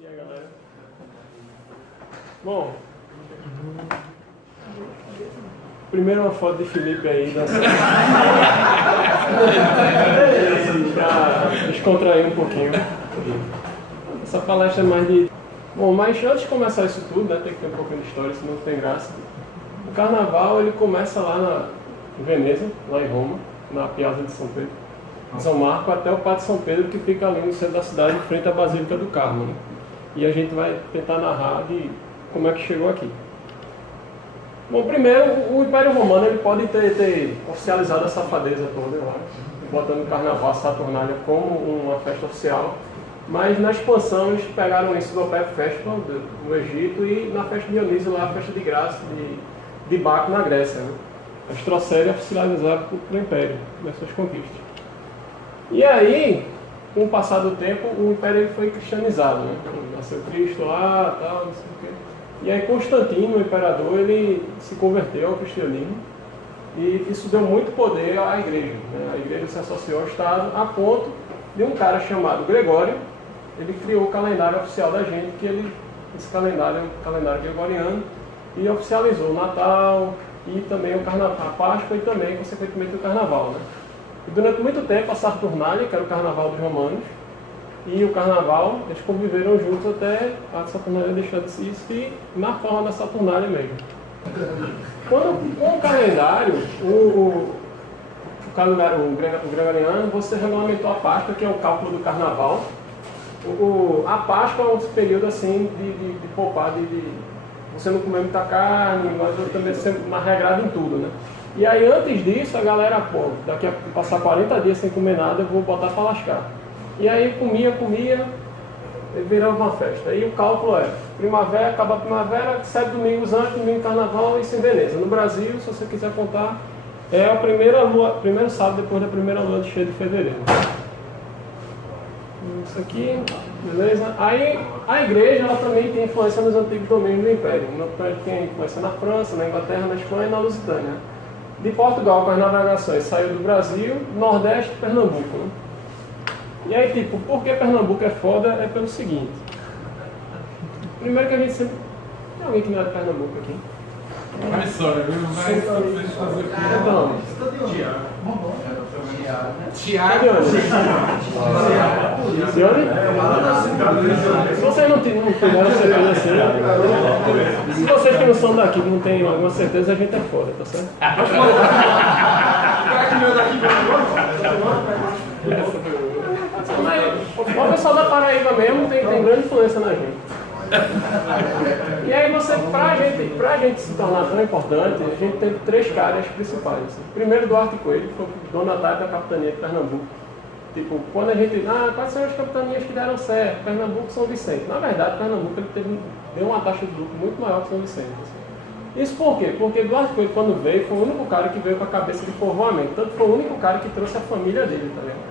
E aí, galera? Bom, primeiro uma foto de Felipe aí dançando. Pra descontrair um pouquinho. Essa palestra é mais de... Bom, mas antes de começar isso tudo, né, tem que ter um pouquinho de história, senão não tem graça. O carnaval, ele começa lá em Veneza, lá em Roma, na Piazza de São Pedro, de São Marco, até o Pátio São Pedro, que fica ali no centro da cidade, em frente à Basílica do Carmo, né? E a gente vai tentar narrar de como é que chegou aqui. Bom, primeiro, o Império Romano ele pode ter oficializado a safadeza toda, eu acho, botando o Carnaval, a Saturnália, como uma festa oficial, mas na expansão eles pegaram isso do Opep Festival no Egito e na festa de Dionísio, lá a festa de graça de Baco na Grécia, né? Eles trouxeram e oficializaram para o Império, nessas conquistas. E aí, com o passar do tempo, o Império foi cristianizado, né? Nasceu Cristo lá, tal, não sei o quê. E aí Constantino, o imperador, ele se converteu ao cristianismo e isso deu muito poder à igreja, né? A igreja se associou ao Estado a ponto de um cara chamado Gregório, ele criou o calendário oficial da gente, esse calendário é um calendário gregoriano, e oficializou o Natal e também o Carnaval, a Páscoa e também, consequentemente, o Carnaval, né? E durante muito tempo a Saturnália, que era o Carnaval dos romanos, e o Carnaval, eles conviveram juntos até a Saturnália deixar de ser isso e na forma da Saturnália mesmo. Com o calendário, o gregoriano, você regulamentou a Páscoa, que é o cálculo do Carnaval. A Páscoa é um período assim de poupar, você não comer muita carne, mas também ser mais regrado em tudo, né? E aí antes disso a galera, pô, daqui a passar 40 dias sem comer nada, eu vou botar para lascar. E aí comia, e virava uma festa. E o cálculo é, primavera, acaba a primavera, 7 domingos antes, domingo carnaval, isso em Veneza. No Brasil, se você quiser contar, é a primeiro sábado depois da primeira lua cheia de fevereiro. Isso aqui, beleza? Aí a igreja ela também tem influência nos antigos domínios do Império. Tem influência na França, na Inglaterra, na Espanha e na Lusitânia. De Portugal, com as navegações, saiu do Brasil, Nordeste e Pernambuco, né? E aí, tipo, por que Pernambuco é foda? É pelo seguinte. Primeiro que a gente sempre... Tem alguém que não é de Pernambuco aqui? Vai história, viu? Vai fazer o quê? Então... Tiago. De onde? Se vocês não tiveram certeza assim, se vocês que não são daqui não têm alguma certeza, a gente é foda, tá certo? Mas o pessoal da Paraíba mesmo tem grande influência na gente. E aí pra gente se tornar tão importante, a gente teve 3 caras principais. Assim. Primeiro, Duarte Coelho, que foi donatário da capitania de Pernambuco. Tipo, quando a gente... quais são as capitanias que deram certo? Pernambuco e São Vicente. Na verdade, Pernambuco ele deu uma taxa de lucro muito maior que São Vicente. Assim. Isso por quê? Porque Duarte Coelho, quando veio, foi o único cara que veio com a cabeça de povoamento. Tanto foi o único cara que trouxe a família dele, tá vendo?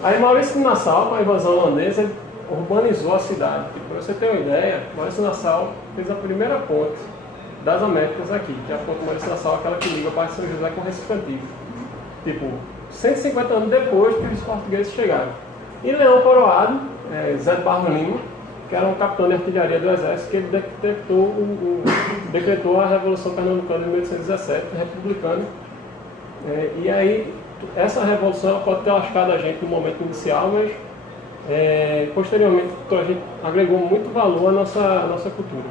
Aí Maurício de Nassau, com a invasão holandesa, ele urbanizou a cidade. Tipo, pra você ter uma ideia, Maurício de Nassau fez a primeira ponte das Américas aqui, que é a ponte Maurício de Nassau, aquela que liga o Parque São José com o Recife Antigo. Tipo, 150 anos depois que os portugueses chegaram. E Leão Coroado, Zé de Barro Lima, que era um capitão de artilharia do exército, que ele decretou a Revolução Pernambucana de 1817, republicana. E aí, essa revolução pode ter lascado a gente no momento inicial, mas posteriormente a gente agregou muito valor à nossa cultura.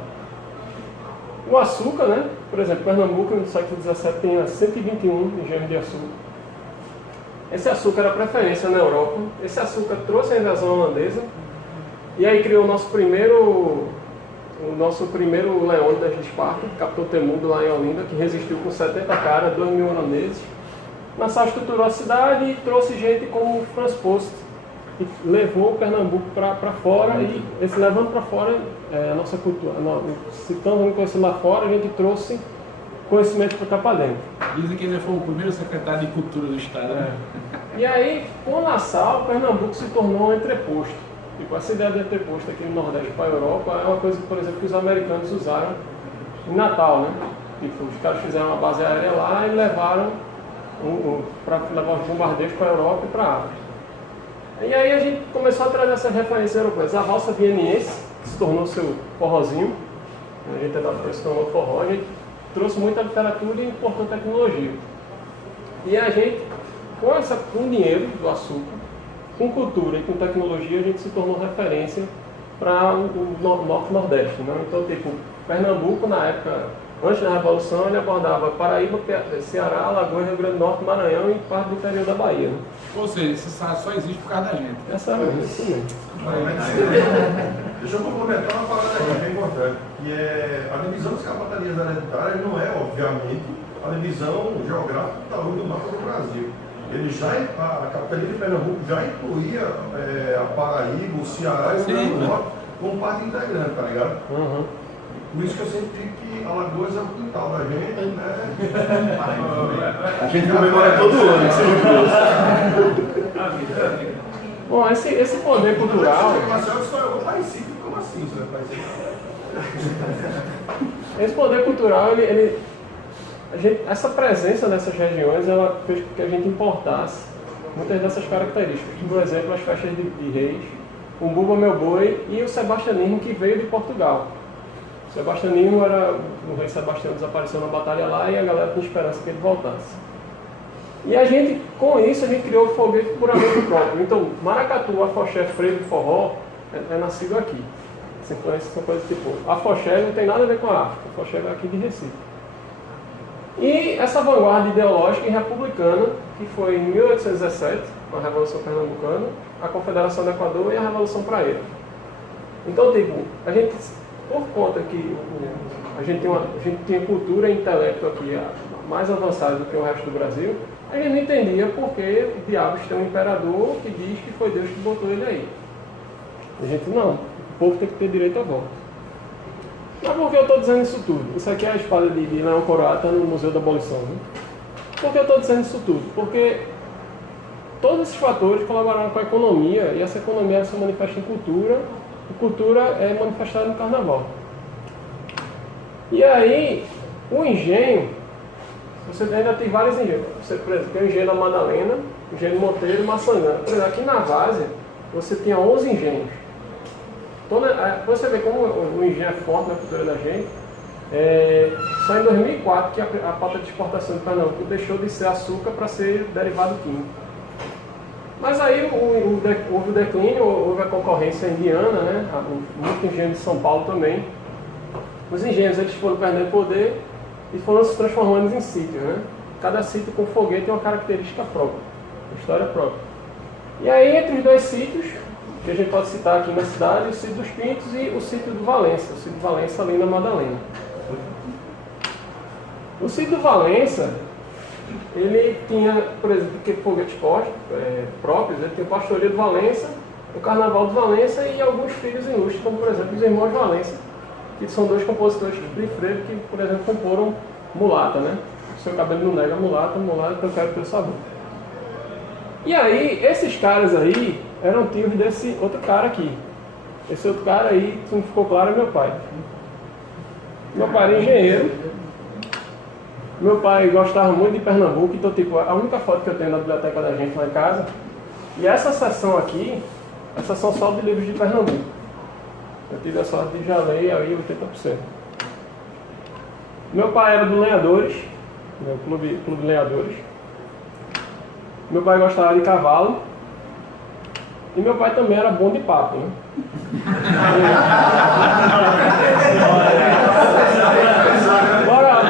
O açúcar, né? Por exemplo, Pernambuco no século XVII tinha 121 engenhos de açúcar. Esse açúcar era preferência na Europa. Esse açúcar trouxe a invasão holandesa e aí criou o nosso primeiro Leônidas de Esparta, capitão Temudo lá em Olinda, que resistiu com 70 caras, 2.000 holandeses. Nassau estruturou a cidade e trouxe gente como Franz Post, e levou o Pernambuco para fora, e esse levando para fora a nossa cultura. Se estamos conhecendo lá fora, a gente trouxe conhecimento para cá para dentro. Dizem que ele foi o primeiro secretário de Cultura do Estado. Né? E aí, com Nassau, Pernambuco se tornou um entreposto. Tipo, essa ideia de entreposto aqui no Nordeste para a Europa é uma coisa, por exemplo, que os americanos usaram em Natal, né? Tipo, os caras fizeram uma base aérea lá e levaram para levar os bombardeios para a Europa e para a África. E aí a gente começou a trazer essas referências europeias. A valsa vieniense, que se tornou seu forrozinho, a gente adaptou, se tornou forró, a gente trouxe muita literatura e importou tecnologia. E a gente, com dinheiro do açúcar, com cultura e com tecnologia, a gente se tornou referência para o Norte e Nordeste. Né? Então, tipo, Pernambuco, na época, antes da Revolução, ele abordava Paraíba, Ceará, Alagoas, Rio Grande do Norte, Maranhão e parte do interior da Bahia. Né? Ou seja, esse só existe por causa da gente. Essa é isso mesmo. Deixa eu complementar uma parada aqui que é importante, que é a divisão das capitanias hereditárias não é, obviamente, a divisão geográfica do tamanho do mapa do Brasil. A capitania de Pernambuco já incluía a Paraíba, o Ceará e o Rio Grande do Norte como parte integrante, tá ligado? Uhum. Por isso que eu sempre digo que Alagoas é o quintal da gente, né? A gente comemora todo ano, Bom, esse poder cultural... Como assim, você vai Esse poder cultural, essa presença dessas regiões, ela fez com que a gente importasse muitas dessas características. Por exemplo, as festas de reis, o Bumba Meu Boi e o sebastianismo que veio de Portugal. O sebastianismo era... O rei Sebastião desapareceu na batalha lá e a galera tinha esperança que ele voltasse. E a gente, com isso, a gente criou o foguete puramente próprio. Então, maracatu, afoxé, frevo e forró é nascido aqui. Essa influência são coisas tipo... Afoxé não tem nada a ver com a África, afoxé é aqui de Recife. E essa vanguarda ideológica e republicana, que foi em 1817, com a Revolução Pernambucana, a Confederação do Equador e a Revolução Praeira. Então, tipo, a gente, por conta que a gente tem cultura e intelecto aqui mais avançado do que o resto do Brasil, a gente não entendia por que diabos tem um imperador que diz que foi Deus que botou ele aí. A gente não, o povo tem que ter direito a voto. Mas por que eu estou dizendo isso tudo? Isso aqui é a espada de Leão Coroata no Museu da Abolição. Né? Por que eu estou dizendo isso tudo? Porque todos esses fatores colaboraram com a economia e essa economia se manifesta em cultura e cultura é manifestada no carnaval. E aí, o engenho, você ainda tem vários engenhos. Você, por exemplo, tem o engenho da Madalena, o engenho do Monteiro e Maçangana. Por exemplo, aqui na Várzea, você tinha 11 engenhos. Você vê como o engenho é forte na cultura da gente. Só em 2004 que a pauta de exportação de Pernambuco deixou de ser açúcar para ser derivado químico. Mas aí houve o declínio, houve a concorrência indiana, né? Muito engenho de São Paulo também. Os engenhos eles foram perdendo poder e foram se transformando em sítios. Né? Cada sítio com foguete tem uma característica própria, uma história própria. E aí entre os dois sítios, que a gente pode citar aqui na cidade, o sítio dos Pintos e o sítio do Valença, o sítio do Valença ali na Madalena. O sítio do Valença, ele tinha, por exemplo, foguetes próprios, ele tinha o Pastoreio do Valença, o Carnaval do Valença e alguns filhos ilustres, como por exemplo os irmãos Valença, que são dois compositores de frevo que, por exemplo, comporam Mulata, né? O seu cabelo não nega mulata, eu quero pelo sabor. E aí, esses caras aí eram tios desse outro cara aqui. Esse outro cara aí, se não ficou claro, é meu pai. Meu pai era engenheiro. Meu pai gostava muito de Pernambuco, então tipo, a única foto que eu tenho na biblioteca da gente lá em casa. E essa seção aqui, a seção só de livros de Pernambuco. Eu tive a sorte de já ler aí 80%. Meu pai era do Lenhadores, meu clube de lenhadores. Meu pai gostava de cavalo. E meu pai também era bom de papo, né? Bora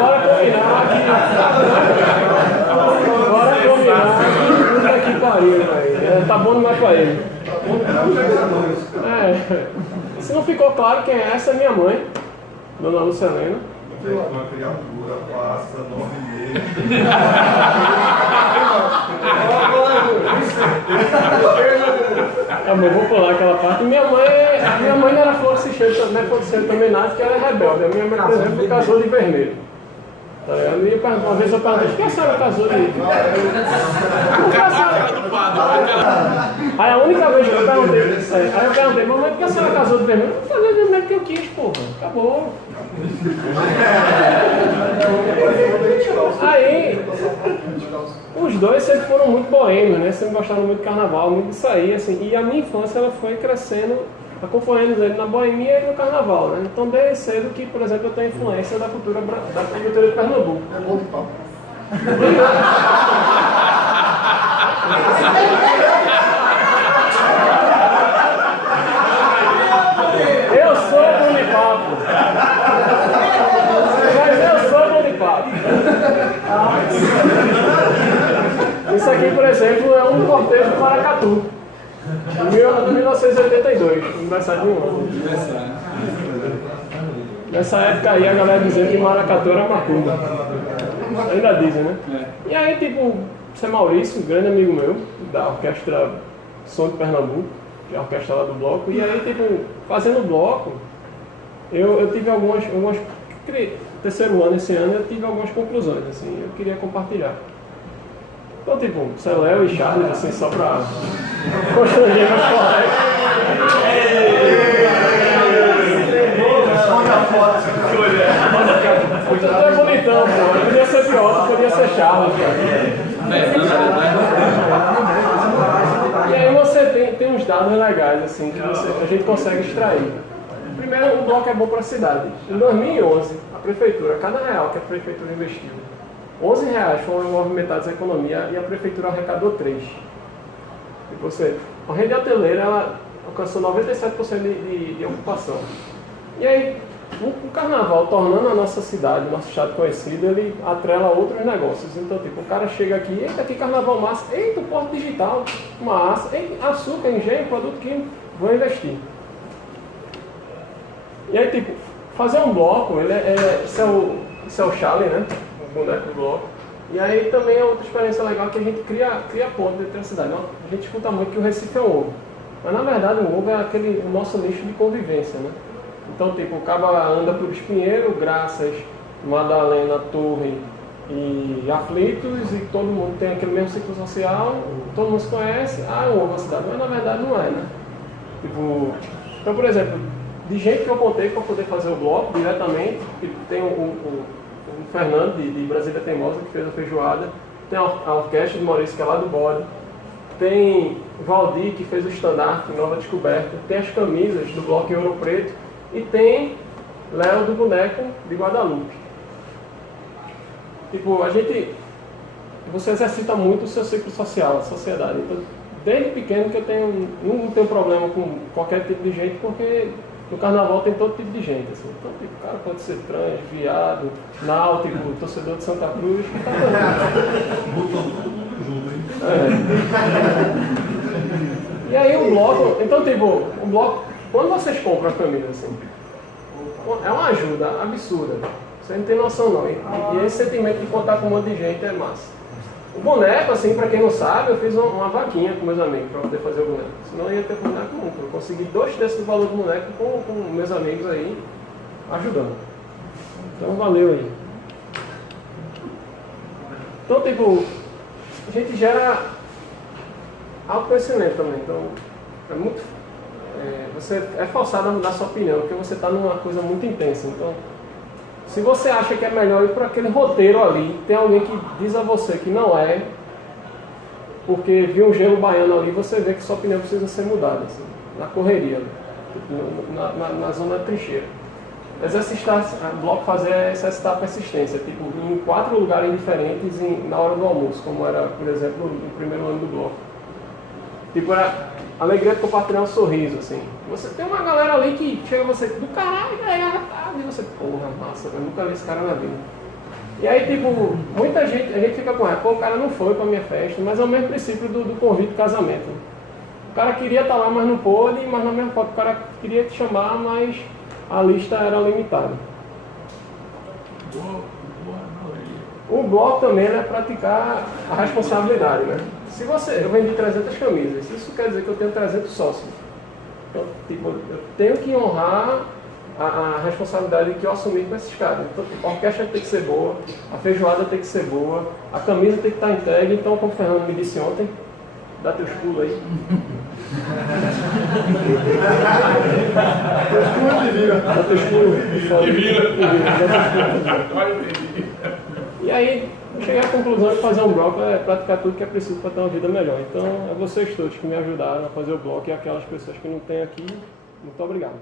combinar aqui. Puta que pariu, velho. Tá bom demais pra ele. Se não ficou claro quem é essa, é minha mãe, Dona Lucelena. Uma criatura passa 9 meses. Eu vou pular aquela parte. Minha mãe não era florcicheira, não é florcicheira também nada, porque ela é rebelde. A minha mãe, por exemplo, casou de vermelho. Tá ligado? E uma vez eu perguntei, por que a senhora casou de... Aí a única vez que eu perguntei, mamãe, por que a senhora casou de vermelho? Eu falei, de vermelho que eu quis, porra. Acabou. Os dois sempre foram muito boêmios, né? Sempre gostaram muito de carnaval, muito de sair, assim. E a minha infância ela foi crescendo, acompanhando ele na boemia e no carnaval, né? Então desde cedo que, por exemplo, eu tenho influência da cultura de Pernambuco. É bom de pau. Eu sou bom de papo. Mas eu sou bom de papo. Isso aqui, por exemplo, é um cortejo do Maracatu. De 1982, aniversário de um ano. Nessa época aí a galera dizia que Maracatu era macumba. Ainda dizem, né? E aí, tipo, você é Maurício, um grande amigo meu, da orquestra Som de Pernambuco, que é a orquestra lá do bloco. E aí, tipo, fazendo bloco, eu tive algumas terceiro ano esse ano, eu tive algumas conclusões, assim, eu queria compartilhar. Então, tipo, Celéu e Charles, assim, só pra constranger meus colegas. Tu é bonitão, pô. Podia ser pior, podia ser Charles. E aí você tem uns dados legais, assim, que a gente consegue extrair. Primeiro, o bloco é bom para a cidade. Em 2011, a prefeitura, cada real que a prefeitura investiu, R$11 foram movimentados à economia e a prefeitura arrecadou 3. E você, a rede hoteleira, ela alcançou 97% de ocupação. E aí, o carnaval, tornando a nossa cidade, o nosso estado conhecido, ele atrela outros negócios. Então, tipo, o cara chega aqui, eita, que carnaval massa, eita, porto digital, massa, eita, açúcar, engenho, produto químico, vou investir. E aí, tipo, fazer um bloco, isso é o Charlie, né? O boneco do bloco. E aí também é outra experiência legal que a gente cria ponto dentro da cidade. A gente escuta muito que o Recife é um ovo. Mas na verdade o ovo é o nosso nicho de convivência, né? Então, tipo, o cara anda por Espinheiro, Graças, Madalena, Torre e Aflitos, e todo mundo tem aquele mesmo ciclo social, todo mundo se conhece, é um ovo a cidade, mas na verdade não é, né? Tipo, então, por exemplo, de gente que eu contei para poder fazer o bloco diretamente, tipo, tem o Fernando, de Brasília Teimosa, que fez a feijoada, tem a orquestra de Maurício, que é lá do Bode, tem Valdir, que fez o estandarte, Nova Descoberta, tem as camisas do bloco em Ouro Preto, e tem Léo do Boneco de Guadalupe. Tipo, você exercita muito o seu ciclo social, a sociedade. Então, desde pequeno que eu não tenho problema com qualquer tipo de gente, porque no carnaval tem todo tipo de gente. Assim. Então, tipo, o cara pode ser trans, viado, náutico, torcedor de Santa Cruz, que tá Botou todo mundo junto, hein? E aí o bloco, então tipo, o bloco, quando vocês compram a camisa assim, é uma ajuda absurda. Você não tem noção não. E esse sentimento de contar com um monte de gente é massa. O boneco, assim, pra quem não sabe, eu fiz uma vaquinha com meus amigos pra poder fazer o boneco. Senão eu ia ter boneco nunca. Eu consegui 2/3 do valor do boneco com meus amigos aí, ajudando. Então valeu aí. Então, tipo, a gente gera autoconhecimento também. Então, você é forçado a mudar sua opinião, porque você está numa coisa muito intensa. Então, se você acha que é melhor ir para aquele roteiro ali, tem alguém que diz a você que não é, porque viu um gelo baiano ali, você vê que sua opinião precisa ser mudada, assim, na correria, na zona trincheira. Exercitar, bloco fazer é exercitar a persistência, tipo, em 4 lugares diferentes na hora do almoço, como era, por exemplo, no primeiro ano do bloco. Tipo, era a alegria de compartilhar um sorriso, assim. Você tem uma galera ali que chega você, do caralho, e você, porra, massa, eu nunca vi esse cara na vida. E aí, tipo, muita gente, a gente fica com pô, o cara não foi pra minha festa, mas é o mesmo princípio do convite de casamento. O cara queria estar lá, mas não pôde, mas na mesma foto o cara queria te chamar, mas a lista era limitada. O bloco também é praticar a responsabilidade, né? Se eu vendi 300 camisas, isso quer dizer que eu tenho 300 sócios. Então, tipo, eu tenho que honrar a responsabilidade que eu assumi com esses caras. Então, tipo, a orquestra tem que ser boa, a feijoada tem que ser boa, a camisa tem que estar entregue. Então, como o Fernando me disse ontem, dá teus pulos aí. Dá teus pulos. E aí, cheguei à conclusão que fazer um bloco é praticar tudo que é preciso para ter uma vida melhor. Então, é vocês todos que me ajudaram a fazer o bloco e aquelas pessoas que não têm aqui, muito obrigado.